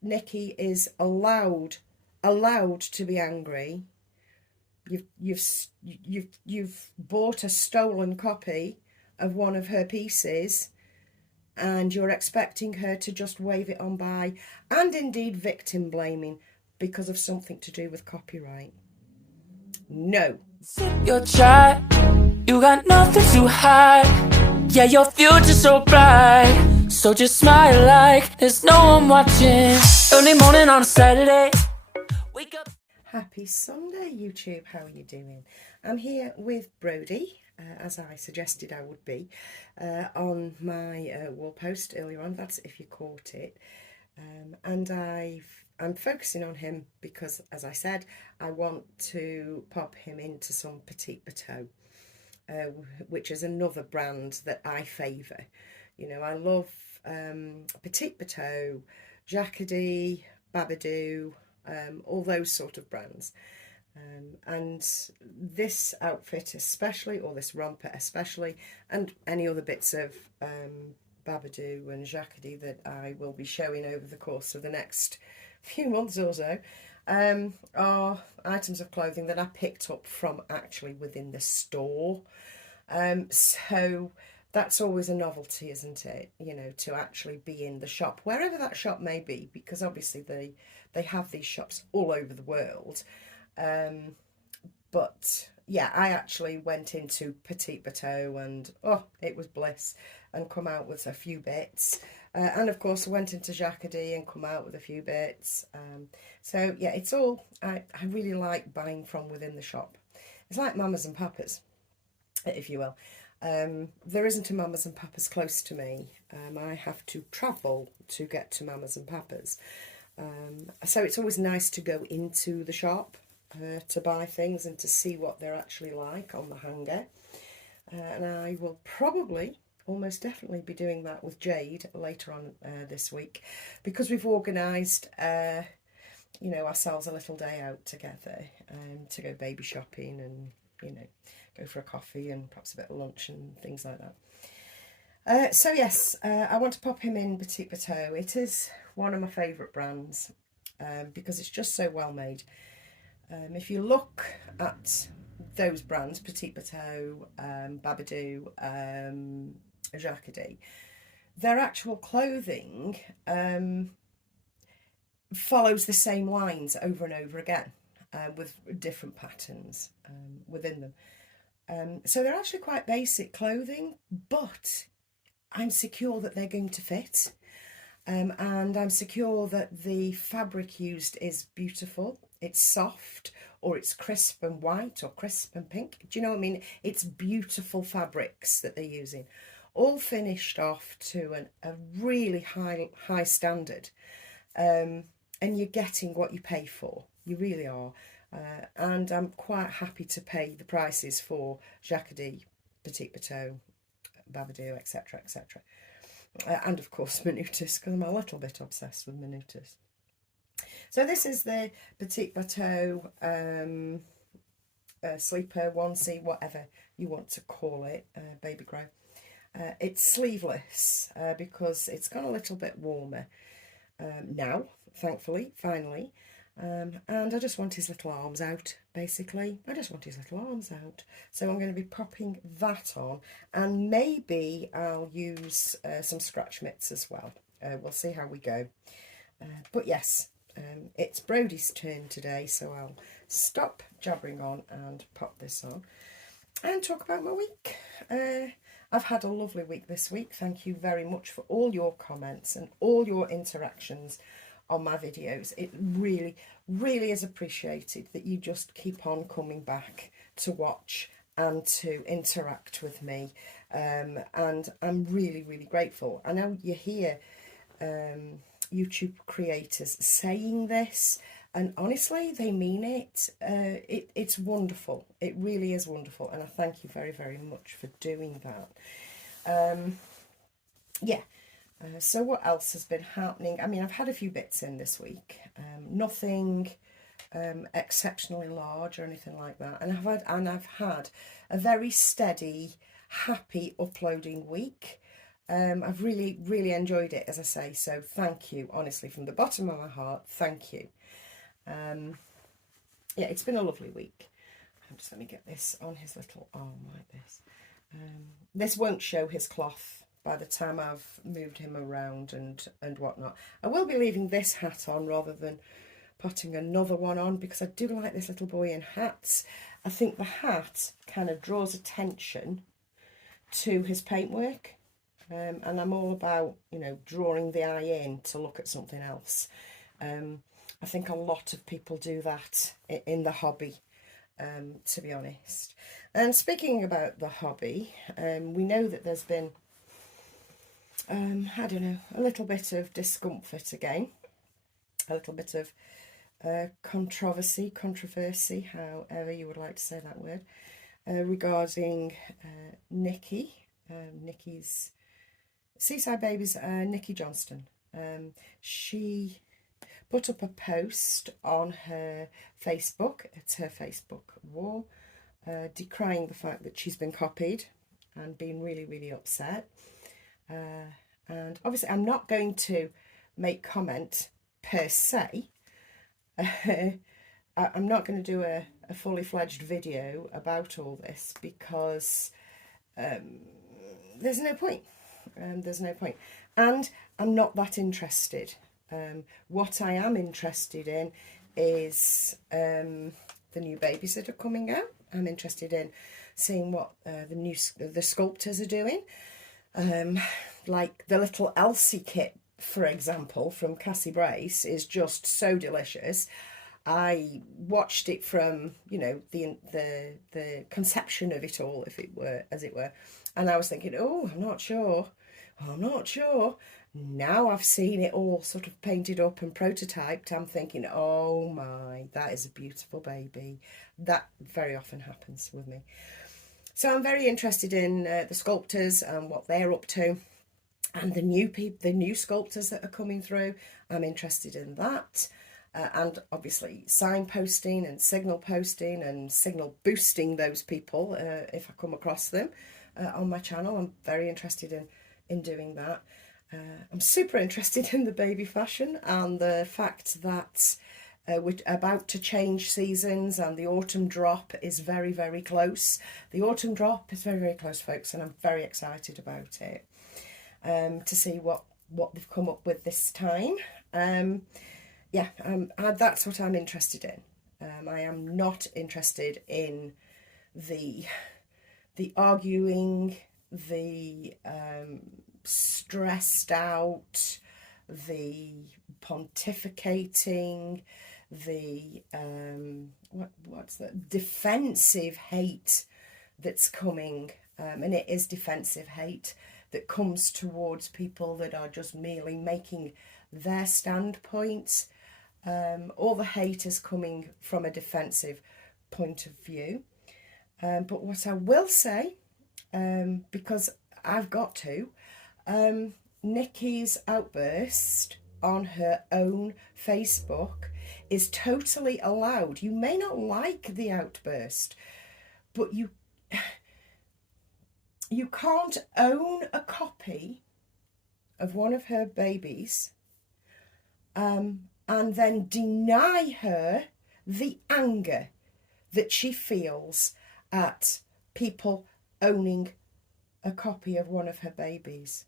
Nikki is allowed to be angry. You've bought a stolen copy of one of her pieces, and you're expecting her to just wave it on by, and indeed victim blaming because of something to do with copyright. No. Your child, you got nothing to hide. Yeah, your future's so bright. So just smile like there's no one watching. Early morning on a Saturday. Wake up. Happy Sunday, YouTube. How are you doing? I'm here with Brodie, as I suggested I would be, on my wall post earlier on. That's if you caught it. And I'm focusing on him because, as I said, I want to pop him into some Petit Bateau, which is another brand that I favour. You know, I love Petit Bateau, Jacquardie, Babadoo, all those sort of brands. And this outfit especially, or this romper especially, and any other bits of Babadoo and Jacquardie that I will be showing over the course of the next few months or so, are items of clothing that I picked up from actually within the store. So that's always a novelty, isn't it? You know, to actually be in the shop, wherever that shop may be, because obviously they have these shops all over the world. But yeah, I actually went into Petit Bateau and it was bliss, and come out with a few bits. And of course I went into Jacquardie and come out with a few bits. So yeah, it's all, I really like buying from within the shop. It's like Mamas and Papas, if you will. There isn't a Mamas and Papas close to me. I have to travel to get to Mamas and Papas. So it's always nice to go into the shop to buy things and to see what they're actually like on the hanger. And I will probably, almost definitely, be doing that with Jade later on this week, because we've organised, you know, ourselves a little day out together to go baby shopping and, you know, go for a coffee and perhaps a bit of lunch and things like that. So yes, I want to pop him in Petit Bateau. It is one of my favourite brands because it's just so well made. If you look at those brands, Petit Bateau, Babadoo, Jacquardie, their actual clothing follows the same lines over and over again with different patterns within them. So they're actually quite basic clothing, but I'm secure that they're going to fit. And I'm secure that the fabric used is beautiful. It's soft, or it's crisp and white, or crisp and pink. Do you know what I mean? It's beautiful fabrics that they're using, all finished off to a really high standard. And you're getting what you pay for. You really are. And I'm quite happy to pay the prices for Jacquardie, Petit Bateau, Babadoo, etc., etc. And of course Minutus, because I'm a little bit obsessed with Minutus. So this is the Petit Bateau sleeper, onesie, whatever you want to call it, baby grow. It's sleeveless because it's gone a little bit warmer now, thankfully, finally. And I just want his little arms out, basically. I just want his little arms out. So I'm going to be popping that on. And maybe I'll use some scratch mitts as well. We'll see how we go. But yes, it's Brodie's turn today. So I'll stop jabbering on and pop this on. And talk about my week. I've had a lovely week this week. Thank you very much for all your comments and all your interactions on my videos. It really, really is appreciated that you just keep on coming back to watch and to interact with me. And I'm really, really grateful. I know you hear YouTube creators saying this, and honestly, they mean it. It's wonderful. It really is wonderful. And I thank you very, very much for doing that. Yeah. So what else has been happening? I mean, I've had a few bits in this week. Nothing exceptionally large or anything like that. And I've had a very steady, happy uploading week. I've really, really enjoyed it, as I say, so thank you, honestly, from the bottom of my heart, thank you. Yeah, it's been a lovely week. Just let me get this on his little arm like this. This won't show his cloth by the time I've moved him around and whatnot. I will be leaving this hat on rather than putting another one on, because I do like this little boy in hats. I think the hat kind of draws attention to his paintwork, and I'm all about, you know, drawing the eye in to look at something else. I think a lot of people do that in the hobby, to be honest. And speaking about the hobby, we know that there's been, I don't know, a little bit of discomfort again, a little bit of controversy, however you would like to say that word, regarding Nikki's Seaside Babies, Nikki Johnston. She put up a post on her Facebook, it's her Facebook wall, decrying the fact that she's been copied and being really, really upset. And obviously I'm not going to make comment per se. I'm not going to do a fully fledged video about all this, because there's no point. There's no point. And I'm not that interested. What I am interested in is the new babies that are coming out. I'm interested in seeing what the sculptors are doing. Like the little Elsie kit, for example, from Cassie Brace is just so delicious. I watched it from, you know, the conception of it all, if it were, as it were, and I was thinking, oh, I'm not sure. Now I've seen it all sort of painted up and prototyped, I'm thinking, oh my, that is a beautiful baby. That very often happens with me. So I'm very interested in the sculptors and what they're up to, and the new sculptors that are coming through. I'm interested in that. And obviously signposting and signal posting and signal boosting those people if I come across them on my channel. I'm very interested in doing that. I'm super interested in the baby fashion and the fact that we're about to change seasons and the autumn drop is very, very close. The autumn drop is very, very close, folks, and I'm very excited about it, to see what they've come up with this time. Yeah, that's what I'm interested in. I am not interested in the arguing, the stressed out, the pontificating, the what's that, defensive hate that's coming, and it is defensive hate that comes towards people that are just merely making their standpoint. All the hate is coming from a defensive point of view. But what I will say, because I've got to, Nikki's outburst on her own Facebook is totally allowed. You may not like the outburst, but you can't own a copy of one of her babies and then deny her the anger that she feels at people owning a copy of one of her babies.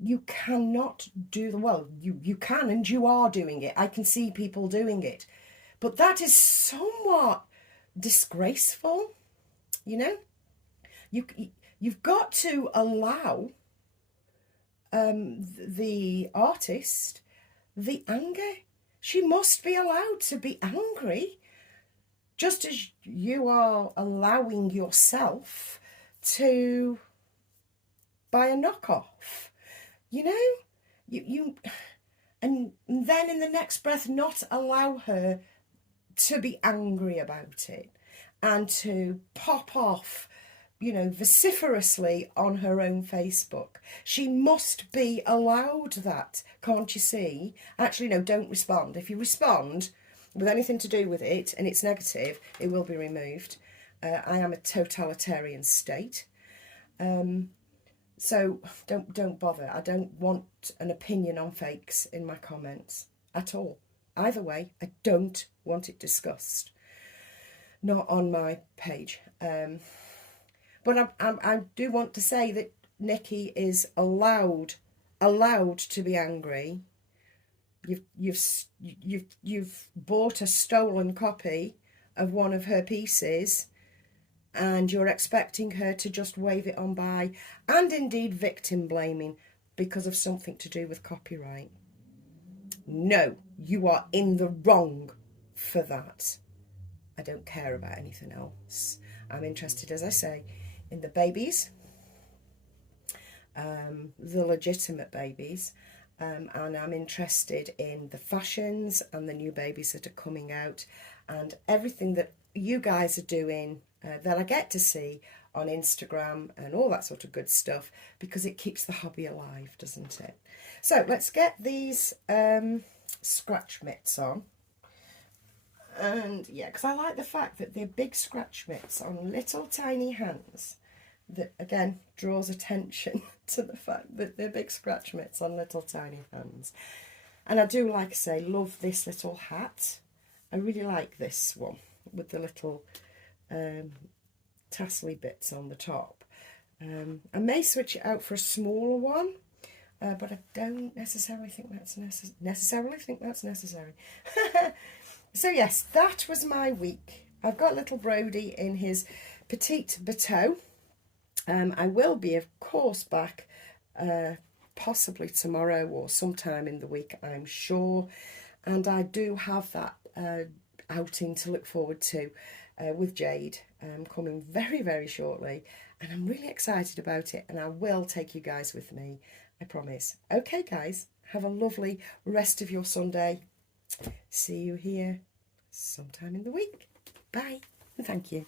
You cannot do the, well, you can, and you are doing it. I can see people doing it. But that is somewhat disgraceful, you know? You've got to allow the artist the anger. She must be allowed to be angry, just as you are allowing yourself to buy a knockoff, you know? You and then in the next breath not allow her to be angry about it and to pop off, you know, vociferously on her own Facebook. She must be allowed that, can't you see? Actually, no, don't respond. If you respond with anything to do with it and it's negative, it will be removed. I am a totalitarian state. So don't bother. I don't want an opinion on fakes in my comments at all. Either way, I don't want it discussed. Not on my page. But I do want to say that Nikki is allowed to be angry. You've bought a stolen copy of one of her pieces, and you're expecting her to just wave it on by, and indeed victim blaming because of something to do with copyright. No, you are in the wrong for that. I don't care about anything else. I'm interested, as I say, in the babies, the legitimate babies, and I'm interested in the fashions and the new babies that are coming out, and everything that you guys are doing that I get to see on Instagram and all that sort of good stuff, because it keeps the hobby alive, doesn't it? So let's get these scratch mitts on. And yeah, because I like the fact that they're big scratch mitts on little tiny hands. That again draws attention to the fact that they're big scratch mitts on little tiny hands. And I do, like I say, love this little hat. I really like this one with the little tassely bits on the top. I may switch it out for a smaller one, but I don't necessarily think that's necessary. So yes, that was my week. I've got little Brody in his petite bateau. I will be, of course, back possibly tomorrow or sometime in the week, I'm sure. And I do have that outing to look forward to with Jade coming very, very shortly. And I'm really excited about it. And I will take you guys with me, I promise. Okay, guys, have a lovely rest of your Sunday. See you here sometime in the week. Bye and thank you.